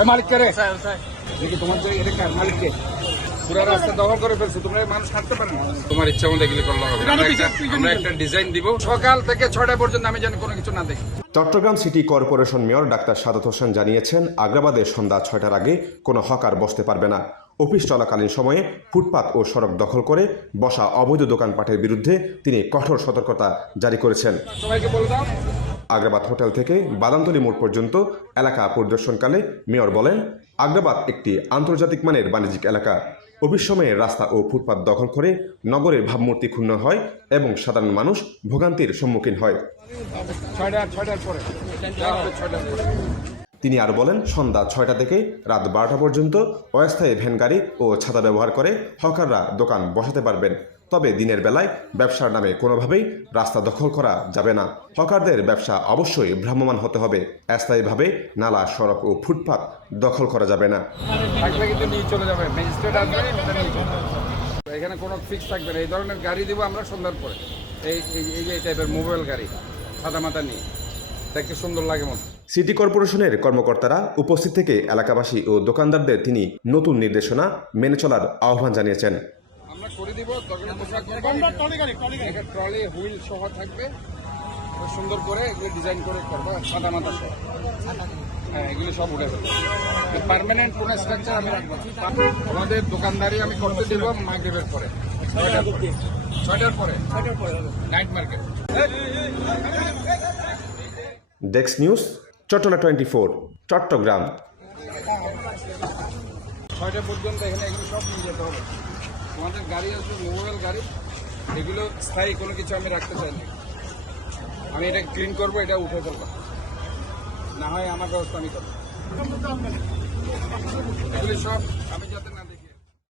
এ মালিককে রে। দেখি তোমার যে এটা কার মালিককে? পুরো রাস্তা দখল করে ফেলছো তোমরা মানুষ হাঁটতে পারে না। তোমার ইচ্ছা মতো এগুলি করলে হবে। আমরা একটা- ডিজাইন দিব। সকাল থেকে ছয়টা পর্যন্ত আমি যেন কোনো কিছু না দেখি। Chittagong city corporation mayor doctor Sadat Hossain জানিয়েছেন আগ্রাবাদে সন্ধ্যা ছয়টার আগে কোনো হকার বসতে পারবে না। অফিস চলাকালীন সময়ে ফুটপাত ও সড়ক দখল করে বসা অবৈধ দোকানপাটের বিরুদ্ধে তিনি কঠোর সতর্কতা জারি করেছেন। সবাইকে বলে দাও। আগ্রাবাদ হোটেল থেকে বাদামতলী মোড় পর্যন্ত এলাকা পরিদর্শনকালে মেয়র বলেন আগ্রাবাদ একটি আন্তর্জাতিক মানের বাণিজ্যিক এলাকা। অফিস সময়ে রাস্তা ও ফুটপাত দখল করে নগরের ভাবমূর্তি ক্ষুণ্ণ হয় এবং সাধারণ মানুষ ভোগান্তির সম্মুখীন হয়। তিনি আরও বলেন সন্ধ্যা ছয়টা থেকে রাত বারোটা পর্যন্ত অস্থায়ী ভ্যান গাড়ি ও ছাতা ব্যবহার করে হকাররা দোকান বসাতে পারবেন। তবে দিনের বেলায় ব্যবসার নামে কোনোভাবেই রাস্তা দখল করা যাবে না। হকারদের ব্যবসা অবশ্যই ভ্রাম্যমাণ হতে হবে। স্থায়ীভাবে নালা সড়ক ও ফুটপাত দখল করা যাবে না। এখানে কোনো ফিক্স থাকবে না। এই ধরনের গাড়ি দেবো আমরা সন্ধ্যার পরে। এই এই- এই যে এই টাইপের মোবাইল গাড়ি সাদা মাথা নিয়ে। দেখতে সুন্দর লাগে মতো সিটি কর্পোরেশনের কর্মকর্তারা উপস্থিত থেকে এলাকাবাসী ও দোকানদারদের তিনি নতুন নির্দেশনা মেনে চলার আহ্বান জানিয়েছেন। করে দিব পোশাক একটা ট্রলি হুইল সহ থাকবে। খুব সুন্দর করে এগুলো ডিজাইন করে করব সাদা মাথা সহ। হ্যাঁ এগুলো সব উঠে ফেলব পার্মানেন্ট কোনো স্ট্রাকচার আমি রাখব আমাদের দোকানদারি আমি করতে দেবো মাগরীবের পরে। ছয়টার পরে। ছয়টার পরে। Night market desk news Chattala twenty four Chittagong ছয়টা পর্যন্ত এখানে এগুলো সব নিয়ে যেতে হবে। আমাদের গাড়ি আসবে মোবাইল গাড়ি, এগুলো স্থায়ী, কোনো কিছু আমি রাখতে চাই না। আমি এটা ক্লিন করব, এটা উঠে ফেলব। না হয় আমার ব্যবস্থা আমি করব। সব